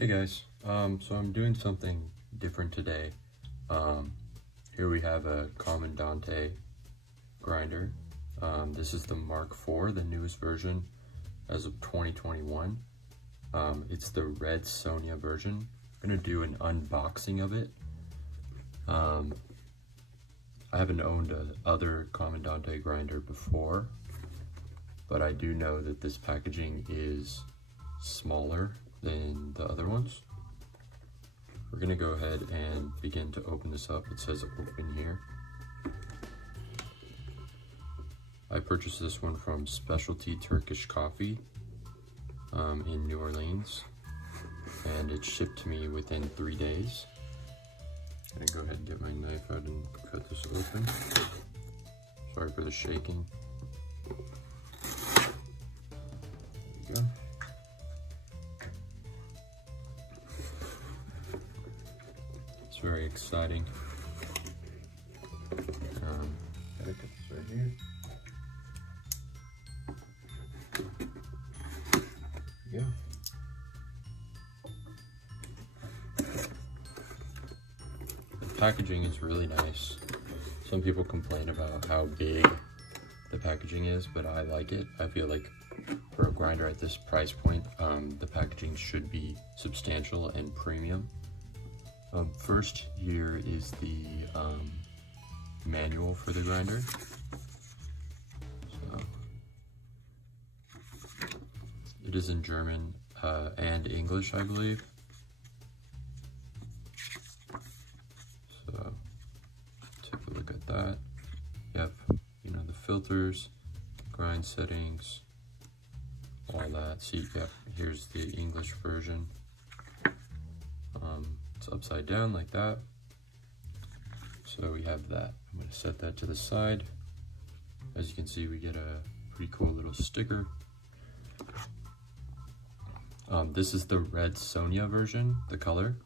Hey guys, so I'm doing something different today. Here we have a Comandante grinder. This is the Mark IV, the newest version as of 2021. It's the Red Sonja version. I'm gonna do an unboxing of it. I haven't owned other Comandante grinder before, but I do know that this packaging is smaller than the other ones. We're gonna go ahead and begin to open this up. It says open here. I purchased this one from Specialty Turkish Coffee in New Orleans, and it shipped to me within 3 days. I'm gonna go ahead and get my knife out and cut this open. Sorry for the shaking. There we go. It's very exciting. Gotta cut this right here. There we go. Packaging is really nice. Some people complain about how big the packaging is, but I like it. I feel like for a grinder at this price point, the packaging should be substantial and premium. First here is the manual for the grinder. So it is in German and English, I believe. So take a look at that. Yep, you know, the filters, grind settings, all that. See, yep, here's the English version. It's upside down like that. So we have that. I'm gonna set that to the side. As you can see, we get a pretty cool little sticker. This is the Red Sonja version, the color.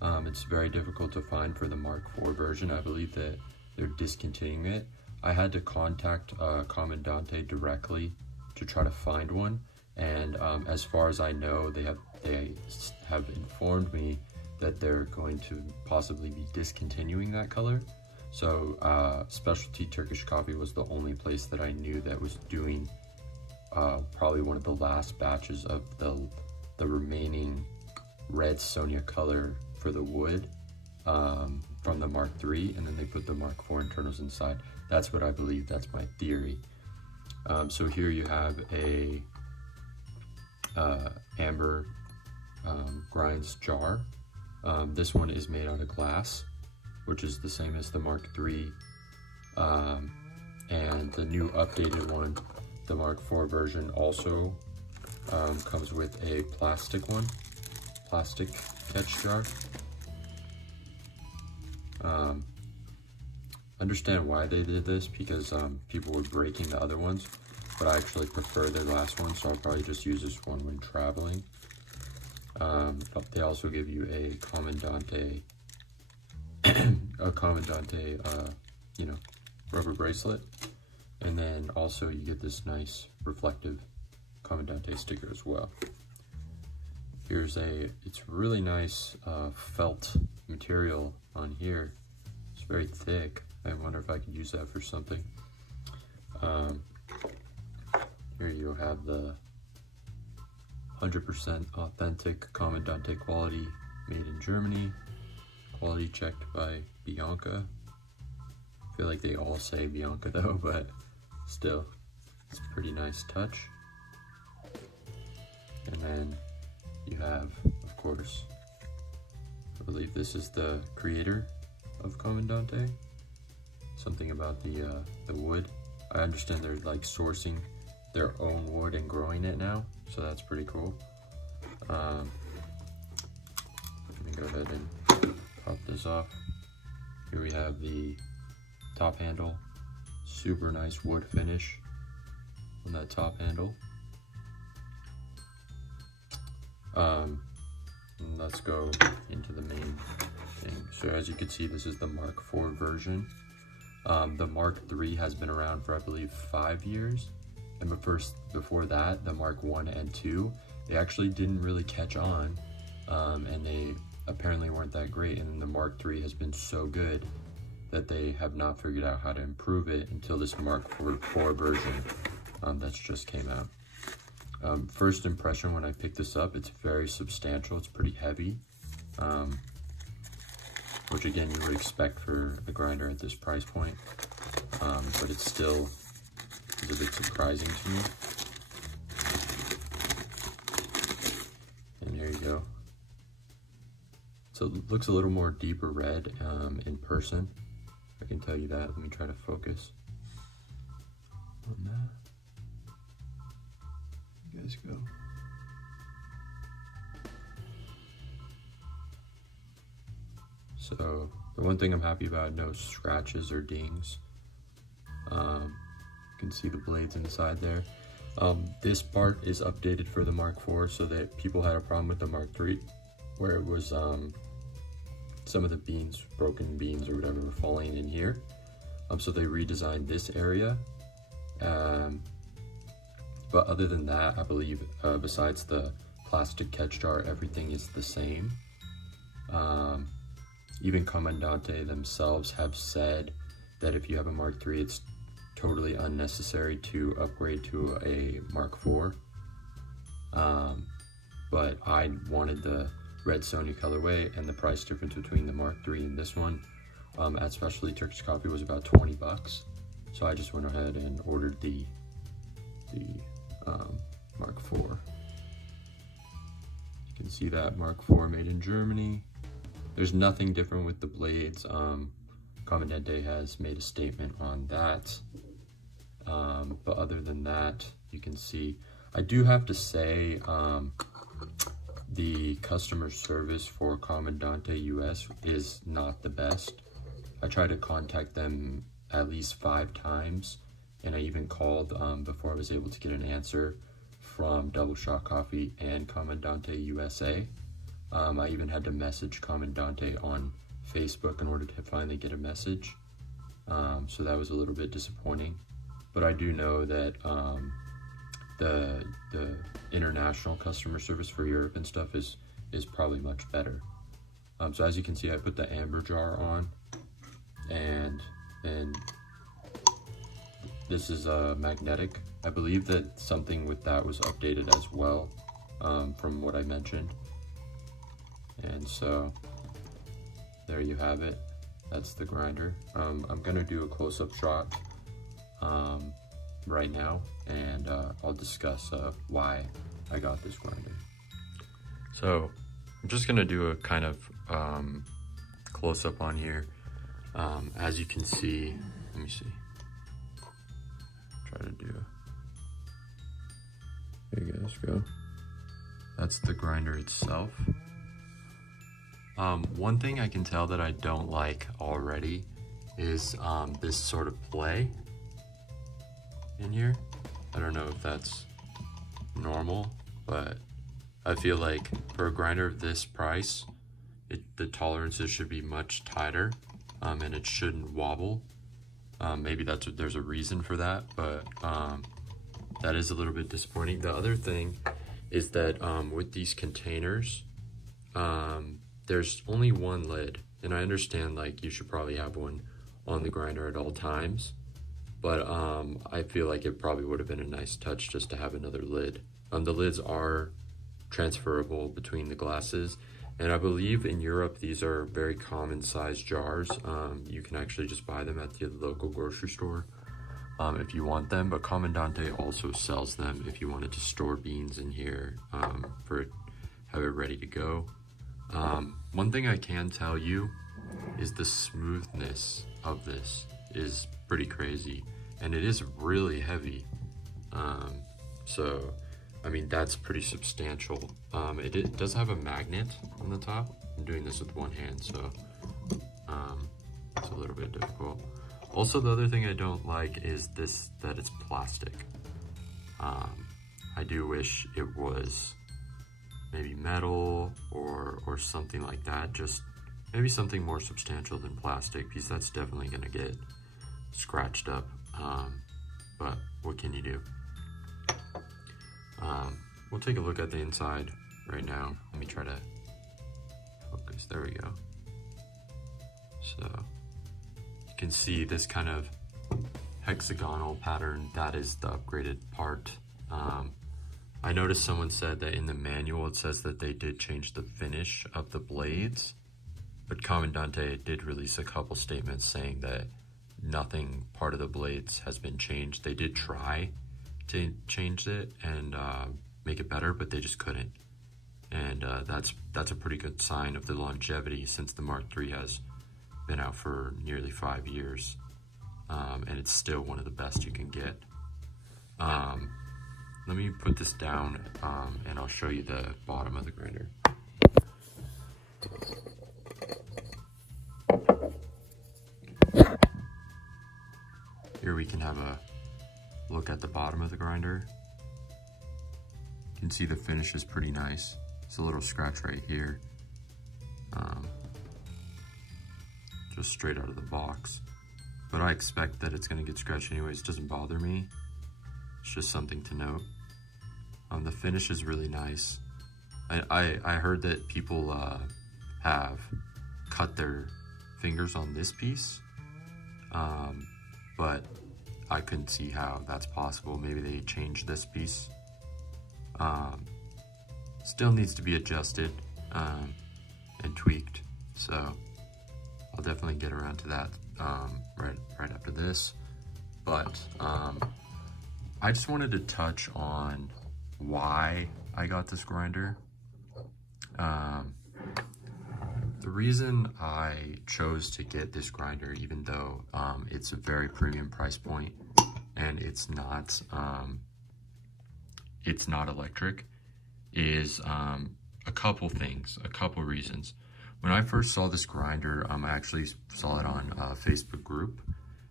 It's very difficult to find for the Mark IV version. I believe that they're discontinuing it. I had to contact Comandante directly to try to find one, and as far as I know, they have informed me that they're going to possibly be discontinuing that color. So Specialty Turkish Coffee was the only place that I knew that was doing probably one of the last batches of the remaining Red Sonja color for the wood from the Mark III, and then they put the Mark IV internals inside. That's what I believe, that's my theory. So here you have a amber grinds jar. This one is made out of glass, which is the same as the Mark III, and the new updated one, the Mark IV version, also comes with a plastic catch jar. Understand why they did this, because people were breaking the other ones, but I actually prefer the last one, so I'll probably just use this one when traveling. But they also give you a Comandante, you know, rubber bracelet, and then also you get this nice reflective Comandante sticker as well. Here's it's really nice felt material on here. It's very thick. I wonder if I could use that for something. Here you have the 100% authentic Comandante quality, made in Germany, quality checked by Bianca. I feel like they all say Bianca though, but still, it's a pretty nice touch. And then you have, of course, I believe this is the creator of Comandante. Something about the wood. I understand they're like sourcing their own wood and growing it now, so that's pretty cool. Let me go ahead and pop this off. Here we have the top handle. Super nice wood finish on that top handle. Let's go into the main thing. So as you can see, this is the Mark IV version. The Mark III has been around for, I believe, 5 years. And before that, the Mark I and II, they actually didn't really catch on. and they apparently weren't that great, and the Mark III has been so good that they have not figured out how to improve it until this Mark IV version that's just came out. First impression when I picked this up, it's very substantial, it's pretty heavy, which again you would expect for a grinder at this price point, but it still is a bit surprising to me. And here you go. So it looks a little more deeper red in person, I can tell you that. Let me try to focus on that. You guys go. So the one thing I'm happy about, no scratches or dings. You can see the blades inside there. This part is updated for the Mark IV, so that people had a problem with the Mark III, where it was some of the beans, broken beans or whatever, were falling in here. So they redesigned this area. But other than that, I believe besides the plastic catch jar, everything is the same. Even Comandante themselves have said that if you have a Mark III, it's totally unnecessary to upgrade to a Mark IV. But I wanted the Red Sonja colorway, and the price difference between the Mark III and this one at Specialty Turkish Coffee was about 20 bucks. So I just went ahead and ordered the Mark IV. You can see that Mark IV made in Germany. There's nothing different with the blades. Comandante has made a statement on that. But other than that, you can see, I do have to say, the customer service for Comandante US is not the best. I tried to contact them at least 5 times, and I even called before I was able to get an answer from Double Shot Coffee and Comandante USA. I even had to message Comandante on Facebook in order to finally get a message. So that was a little bit disappointing. But I do know that the international customer service for Europe and stuff is probably much better. So as you can see, I put the amber jar on, and this is magnetic. I believe that something with that was updated as well, from what I mentioned. And so there you have it. That's the grinder. I'm gonna do a close-up shot right now, and I'll discuss why I got this grinder. So I'm just gonna do a kind of close-up on here. As you can see, let me see. Try to do. There you guys go. That's the grinder itself. One thing I can tell that I don't like already is this sort of play in here. I don't know if that's normal, but I feel like for a grinder of this price, the tolerances should be much tighter, and it shouldn't wobble. Maybe there's a reason for that, but that is a little bit disappointing. The other thing is that with these containers, there's only one lid, and I understand like you should probably have one on the grinder at all times, but I feel like it probably would have been a nice touch just to have another lid. The lids are transferable between the glasses, and I believe in Europe these are very common size jars. You can actually just buy them at the local grocery store if you want them, but Comandante also sells them if you wanted to store beans in here for have it ready to go. One thing I can tell you is the smoothness of this is pretty crazy, and it is really heavy. So I mean, that's pretty substantial. It does have a magnet on the top. I'm doing this with one hand, so it's a little bit difficult. Also, the other thing I don't like is that it's plastic. I do wish it was maybe metal or something like that. Just maybe something more substantial than plastic, because that's definitely gonna get scratched up. But what can you do? We'll take a look at the inside right now. Let me try to focus. There we go. So you can see this kind of hexagonal pattern. That is the upgraded part. I noticed someone said that in the manual it says that they did change the finish of the blades, but Comandante did release a couple statements saying that nothing part of the blades has been changed. They did try to change it and make it better, but they just couldn't. And that's a pretty good sign of the longevity, since the Mark III has been out for nearly 5 years, and it's still one of the best you can get. Let me put this down, and I'll show you the bottom of the grinder. Here we can have a look at the bottom of the grinder. You can see the finish is pretty nice. It's a little scratch right here. Just straight out of the box. But I expect that it's gonna get scratched anyways. It doesn't bother me. It's just something to note. The finish is really nice. I heard that people have cut their fingers on this piece, but I couldn't see how that's possible. Maybe they changed this piece. Still needs to be adjusted and tweaked, so I'll definitely get around to that right after this. But I just wanted to touch on why I got this grinder. The reason I chose to get this grinder, even though it's a very premium price point and it's not electric, is a couple reasons. When I first saw this grinder, I actually saw it on a Facebook group,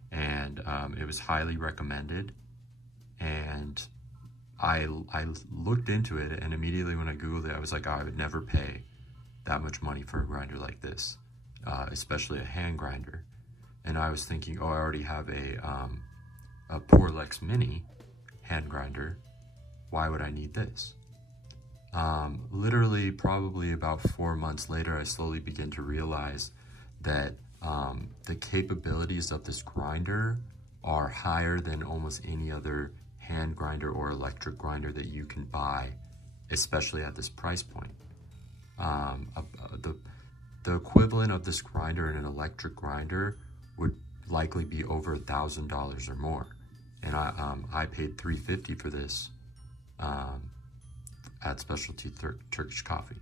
and it was highly recommended. And I looked into it, and immediately when I Googled it, I was like, oh, I would never pay that much money for a grinder like this, especially a hand grinder. And I was thinking, oh, I already have a Porlex Mini hand grinder. Why would I need this? Literally, probably about 4 months later, I slowly began to realize that the capabilities of this grinder are higher than almost any other hand grinder or electric grinder that you can buy, especially at this price point. The equivalent of this grinder in an electric grinder would likely be over $1,000 or more, and I paid $350 for this at Specialty Turkish Coffee.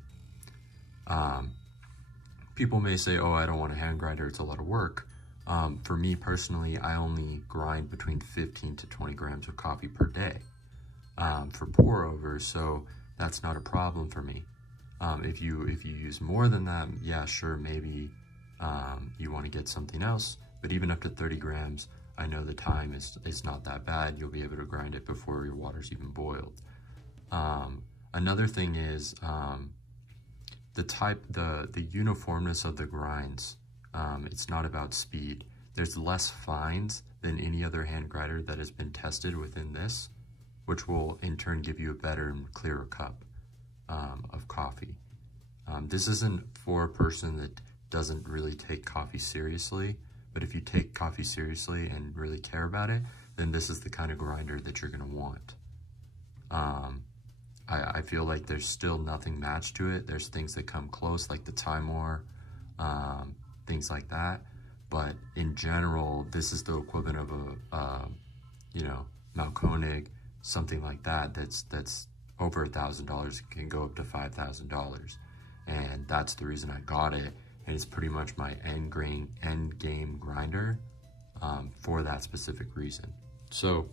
People may say, oh, I don't want a hand grinder, it's a lot of work. For me personally, I only grind between 15 to 20 grams of coffee per day for pour overs, so that's not a problem for me. If you use more than that, yeah, sure, maybe you want to get something else, but even up to 30 grams, I know the time is not that bad. You'll be able to grind it before your water's even boiled. Another thing is the uniformness of the grinds. It's not about speed. There's less fines than any other hand grinder that has been tested within this, which will in turn give you a better and clearer cup of coffee. This isn't for a person that doesn't really take coffee seriously, but if you take coffee seriously and really care about it, then this is the kind of grinder that you're gonna want. I feel like there's still nothing matched to it. There's things that come close, like the Timor, things like that. But in general, this is the equivalent of a, Mount Koenig, something like that. That's over $1,000. It can go up to $5,000, and that's the reason I got it. And it's pretty much my end game grinder for that specific reason. So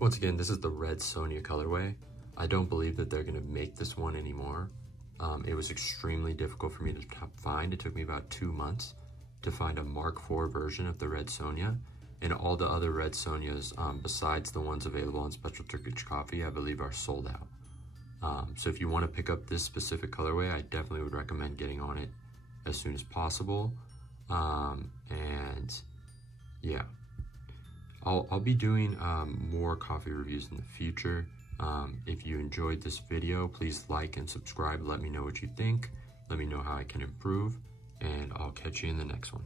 once again, this is the Red Sonja colorway. I don't believe that they're gonna make this one anymore. It was extremely difficult for me to find. It took me about 2 months to find a Mark IV version of the Red Sonja, and all the other Red Sonjas, besides the ones available on Specialty Turkish Coffee, I believe are sold out. So if you wanna pick up this specific colorway, I definitely would recommend getting on it as soon as possible. And yeah, I'll be doing more coffee reviews in the future. If you enjoyed this video, please like and subscribe. Let me know what you think. Let me know how I can improve, and I'll catch you in the next one.